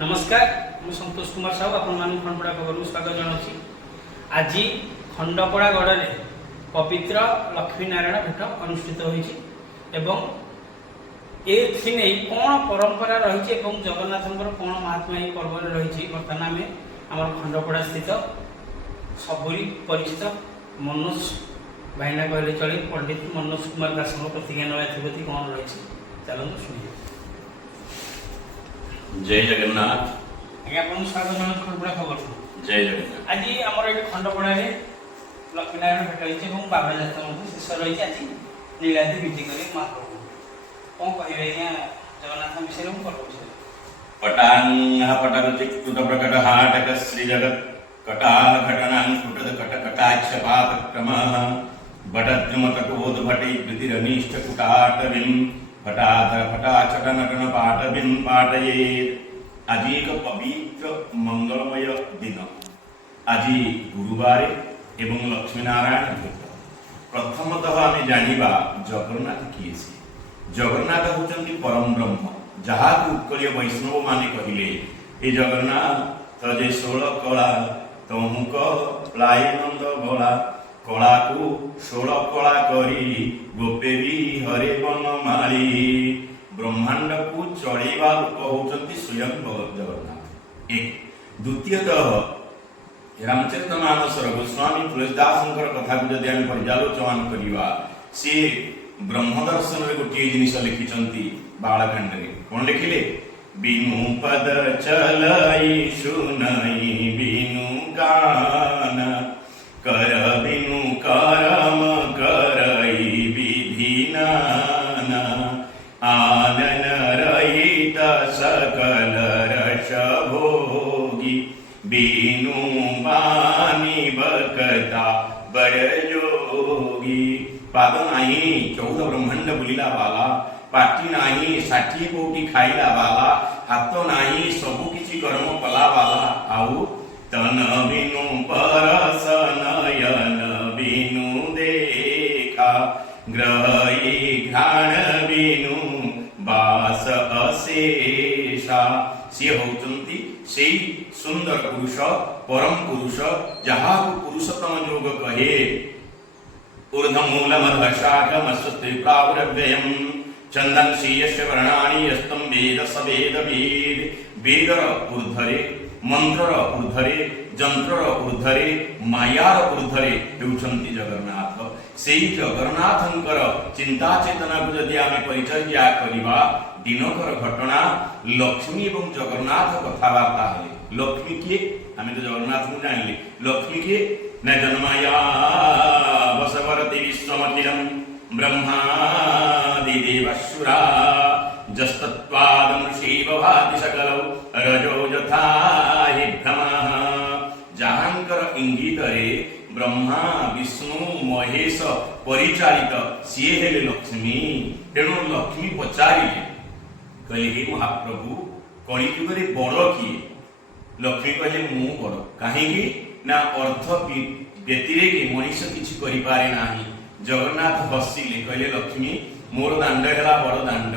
नमस्कार मैं संतोष कुमार साहू आपण खंडपड़ा खबर स्वागत जनावि। आज खंडपड़ा गढ़ में पवित्र लक्ष्मी नारायण भेट अनुष्ठित होती कौन परंपरा रही जगन्नाथ कौन महात्मा ये पर्व रही बर्तमान आम आम खंडपड़ा स्थित सबुरी परिचित मनोज भाईना कहले चले पंडित मनोज कुमार दास प्रतिज्ञा नयाथि कौन रही चलते शुणी। जय जगन्नाथ। आज्ञा आपन स्वागत जनावि खंडपड़ा खबर। जय जगन्नाथ। आज आमर ये खंडपड़ा लक्ष्मी नारायण भेट होती बाबा जात्रा शेष रही आज नीलाद्रि विधि कर महाप्रभु कौन कहे आज्ञा जगन्नाथ विषय पर्व विषय। पटांग पटकृत प्रकट हाटक श्री जगत कटाह घटनां कुटद कटकटाक्ष पातक्रमः बटद्युम कटोद भटे कृतिरनिष्ठ कुटाटविं फटाधर फटाचटनटन पाटविं पाटयेत्। आज एक पवित्र मंगलमय दिन। आज गुरुवार एवं लक्ष्मी नारायण भेट। प्रथमतः आम जानिबा जगन्नाथ किए से। जगन्नाथ होचंती परम ब्रह्म जहाँ उत्कलीय वैष्णव माने कहले ए जगन्नाथ जे 16 कला तहु कलाय नंद भला कला को 16 कला करी गोपे भी हरे बन माली। ब्रह्मांड को चढ़ेवा लोक होचंती स्वयं जगन्नाथ। एक द्वितीयतः रामचरितमानसर गोस्वामी तुलसीदासंकर कथा को जदि आम पर्यालोचना करवा सी ब्रह्म दर्शन रे गोटे जिनिस लिखिचंती बालकांड रे कोन लिखिले बिनु पद चलाई सुनाई बिनु गान कर बिनु करम करई विधि नाना आनन रहित सकल रस भोगी बिनु बानी बकता बड़ जोगी। पाद नाही 14 ब्रह्मांड बुलिला वाला पाटी नाही 60 कोटी खाइला वाला हाथ नाही सबु किछि कर्म कला वाला आउ तन बिनु परस नयन बिनु देखा ग्रही घ्राण बिनु बास अशेषा। सी होचंती से सुंदर पुरुष परम पुरुष जहाँ पुरुषोत्तम योग कहे ऊर्ध्वमूलमर्धशाखमस्वस्ति प्रावुरव्ययम् चंदन शीयस्य वर्णानि यस्तं वेद स वेद वेद। वेदर ऊर्ध्वरे मंत्रर ऊर्ध्वरे जंत्रर ऊर्ध्वरे मायार ऊर्ध्वरे हेउछन्ति जगन्नाथ। सेई जगन्नाथंकर चिंता चेतना को जदि आमे परिचर्या करिबा दिनकर घटना लक्ष्मी एवं जगन्नाथ कथावार्ता हेले। लक्ष्मी किए आमे तो जगन्नाथ को जानले लक्ष्मी किए न जन्माया वसवरति विश्वमखिलं ब्रह्मादि देवशुरा जस्तत्वादं शिवभाति सकलौ रजो यथा हि भ्रमः। जहांकर इंगित रे ब्रह्मा विष्णु महेश परिचालित सी हेले लक्ष्मी। तेणु लक्ष्मी पचारिले कहले हे महाप्रभु कलियुग रे बड़ किए। लक्ष्मी कहले मु बड़ काहेकि ना अर्थ व्यतिरेक मनीष किछि करि पारे नाही। जगन्नाथ हसिले कहले लक्ष्मी मोर दांड हेला बड़ दांड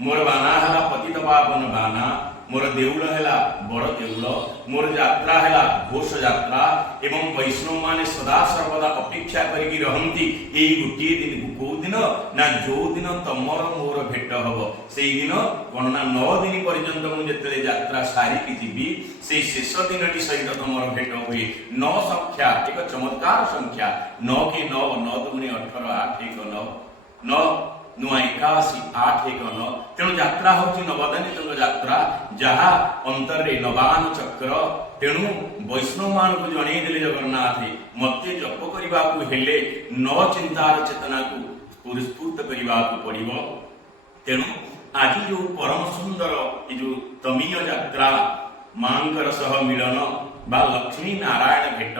मोर बाना हेला पतित पावन बाना मोर देउल हेला बड़ देउल मोर यात्रा हेला घोष यात्रा एवं वैष्णव माने सदा सर्वदा अपेक्षा करिकि रहंती एई गोटे दिन को दिन ना जो दिन तमर मोर भेट हबो सेई दिन कोन ना 9 दिन पर्यंत मु जेतले यात्रा सारी कि जीवी सेई शेष दिनटी सहित तमर भेट हुए। 9 संख्या एक चमत्कार संख्या 9 के 9 9 दुनी 18 8 एक 9 9 नुआ 81 8 एक 9। तेणु यात्रा होची नवदानित यात्रा जहाँ अंतरे नवान चक्र। तेणु वैष्णव मान को जणे देले जगन्नाथ मते जप करबा को हेले न चिंतार चेतना को पुरस्कृत करबा को पड़िबो। तेणु आज जो परम सुंदर जो तमीय यात्रा मांकर सह मिलन बा लक्ष्मी नारायण भेट।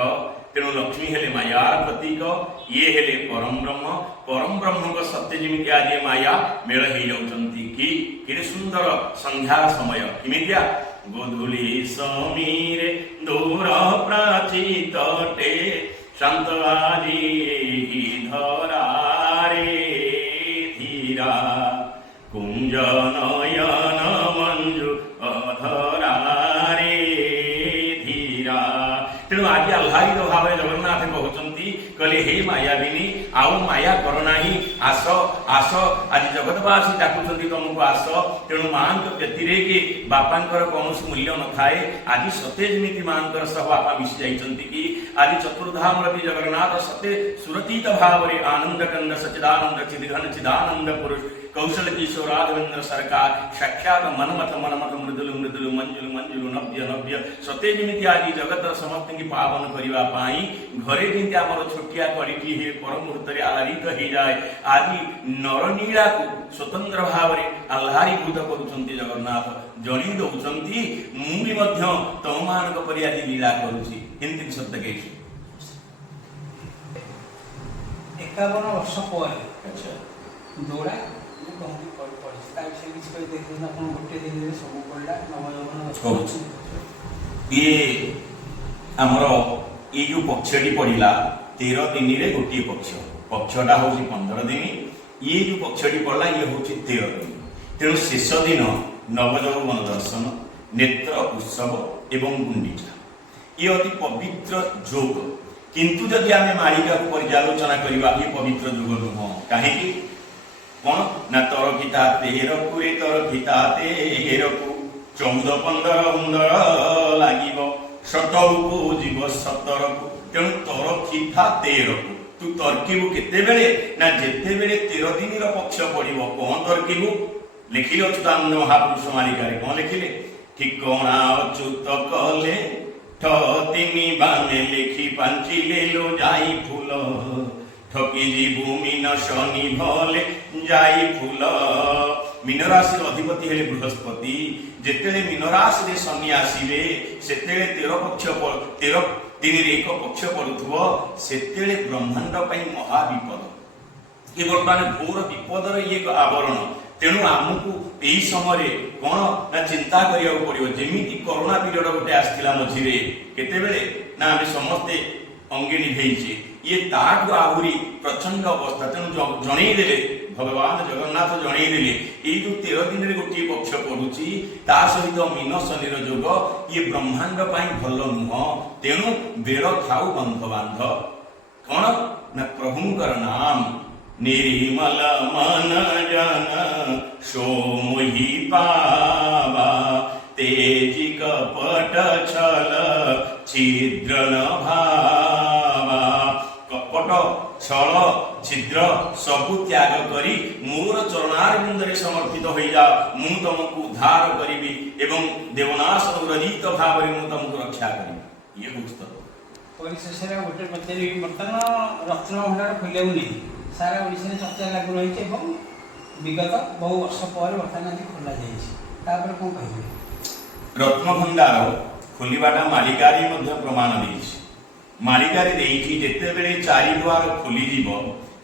तेणु लक्ष्मी हेले मायार प्रतीक ये हेले परम ब्रह्म को सत्य जिमिति आज माया मेल हो जाउछंती कि केते सुंदर संध्या समय किमितिया गोधुली समीरे दूर प्राची तटे शांत आजी धरारे धीरा कुंज नयन मंजु अधरा कहले हे मायाविनी आउ माया कर नाही आस आस आज जगतवासी डाकुचंती तुमको आस तेणु मां व्यतिरेके बापांकर कौन मूल्य न थाए आज सते जमिति मांकर सह बापा मिशि जाइचंती कि आज चतुर्धाम रवि जगन्नाथ सते सुरतीत भाव रे आनंद कंद सच्चिदानंद चिदघन चिदानंद पुरुष कौशल किशोर राघवेंद्र सरकार साक्षात मनमथ मृदुलु मृदुलु मंजुलु मंजुलु नव्य नव्य सते जमिति आज जगत समस्त की पावन करने पाई घरे जमी आमर छोटिया कड़ी हे पर मुहूर्त आलारित हो जाए आज नरनीला को स्वतंत्र भाव में आह्लारीभूत करुँच जगन्नाथ जणी दौरान मुझे तुम मान पर आज लीला करुँची हिंदी शब्द कही 51 वर्ष पर अच्छा जोड़ा ये आमर ये जो पक्षटी पड़ा 13 दिन रे गोटे पक्ष पक्षटा हूँ 15 दिन ये जो पक्षटी पड़ा ये हूँ 13 दिन तेणु शेष दिन नवयौवन दर्शन नेत्र उत्सव एवं गुंडीचा ये अति पवित्र जोग किंतु जदि आम मालिका को पर्यालोचना करवा ये पवित्र जोग नुह कहीं कौन ना तर गीता 13 कुरे तर गीता 13 को 14-15 हुंदर लागिब 17 को जीव 17 को तेणु तर गीता 13 को तू तर्किबु केते बेले ना जेते बेले 13 दिन पक्ष पड़िबो कौन तर्किबु लिखिले अच्युतानंद महापुरुष मालिका रे कौन लिखिले ठिकणा अच्युत कले ठतिनी बाने लिखि पांचिले लो जाई फूल ठकी जीवु मीन शनि भले जाई फूल मीन राशि अधिपति हेले बृहस्पति जेतेले मीन राशि रे शनि आसीबे सेतेले 13 पक्ष 13 दिन रे एक पक्ष पड़ुथबो सेतेले ब्रह्मांड पई महा विपद ये वर्तमान घोर विपदर ये आवरण तेणु आमको यही समय कौन ना चिंता करिया पड़ो जमीती कोरोना पीरियड गोटे आसला मझे केतेबेले ना आम समस्ते अंगे निभेचे ये ताठू आहरी प्रचंड अवस्था तेणु जनईदे भगवान जगन्नाथ जनईदे ये जो 13 दिन गोटे पक्ष पड़ुची ता सहित मीन शनिर जोग ये ब्रह्मांड भल नुह तेणु बेड़ खाऊ बंध बांध कौन ना प्रभुंकर नाम निर्मल मन जन सोमोहि पावा तेजी कपट छल छिद्र न भावा कपट छल छिद्र सबु त्याग करी मोर चरणारविंद समर्पित हो जाओ मु तुमको उद्धार करी एवं देवनाश रजित भाव में मु तुमको रक्षा करी ये पुस्तक परिशेष गोटे पचारि बर्तमान रत्न भंडार खोलिया सारा ओडिशा चर्चा लागू रही विगत बहु वर्ष पर बर्तमान आज खोल जापर कौन कह रत्न भंडार खोलवाटा मालिकारी प्रमाण देछि मालिकारी देछि जेते बेले 4 द्वार खोली जीवो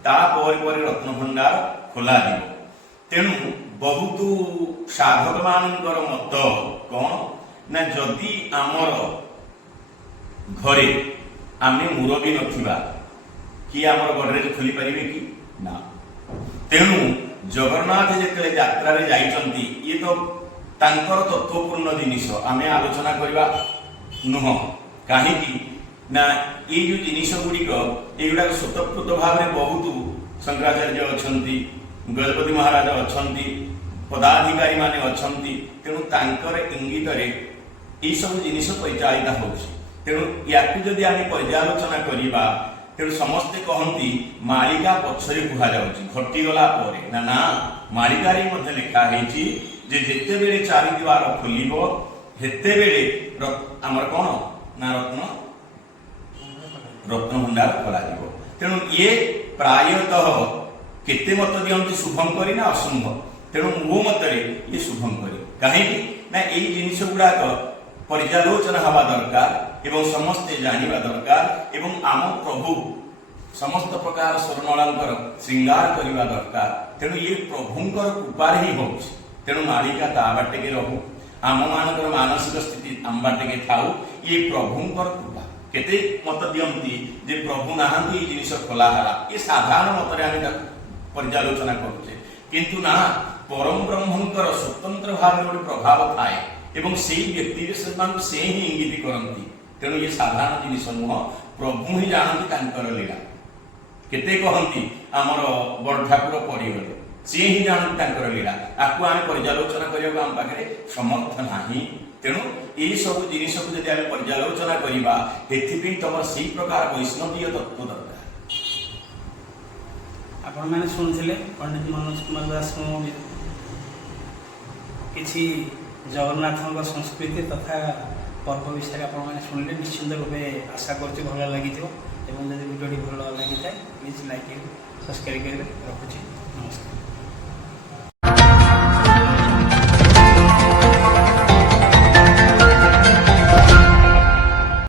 तापर रत्न भंडार खोला जीवो तेणु बहुत साधक मानकर मत कौन ना जदि आमर घरे आमे मुरबी नथिबा कि आमर गडरेज खोली पारिबे कि ना तेणु जगन्नाथ जेतले यात्रा रे जाइचंती ये तो तांकर तत्वपूर्ण जिनिस आमे आलोचना करबा नुह काहे कि ना ये जो जिनिस गुड़िक एगुड़ा स्वतःप्रत भाव में बहुत शंकराचार्य अछंती गजपति महाराज अछंती पदाधिकारी माने अछंती तेणु तांकर इंगित रे ई सब जिनिस परिचालित होछि तेणु याकु जदि आमे पर्यालोचना करिबा तेणु समस्ते कहती मालिका पछरे कुहा जाउछि घटी गला परे ना ना मालिकारी मध्ये लिखा हेछि जे जेते बेले 4 द्वार खोलिबो हेते बेले हमर कोन ना रत्न भंडार खोला जीवो तेणु ये प्रायतः केते मत दियंती शुभम करी ना असंभ तेणु मो मतरे ये शुभम करी काहे ना एई जिनिस गुडाक पर्यालोचना हवा दरकार एवं समस्ते जानिबा दरकार एवं आम प्रभु समस्त प्रकार स्वर्णलांकर श्रृंगार करवा दरकार तेणु ये प्रभुंकर कृपार ही होछि तेणु मालिका ता बाटे के रहू आम मानकर मानसिक स्थिति आम बाटे के थाऊ ये प्रभुंकर कृपा केते मत दियंती जे प्रभु नाहंती ये जिनिस खोला हला ये साधारण मतरे आमे पर्यालोचना करूचे किंतु ना परम ब्रह्मंकर स्वतंत्र भाव में प्रभाव थाए एवं से व्यक्ति से ही इंगित करती तेणु ये साधारण जिनिस नुह प्रभु ही जानती लीला केते कहती आमर बड़ ठाकुर पड़गले सी ही जानते तांकर लीला आपको आम पर्यालोचना करने आम पाखे समर्थ नाही तेणु यही सब जिनिस को जब आम पर्यालोचना करवा से तुम से प्रकार वैष्णवीय तत्व दरकार। आपण मैंने शुणुले पंडित मनोज कुमार दास किसी जगन्नाथ संस्कृति तथा पर्व विषय आपण मैंने शुणिले निश्चिंत रूपे आशा कर भल लगी जब भिडियोटी भल लगी था प्लीज लाइक सब्सक्राइब करेंगे। रखुच्छी नमस्कार।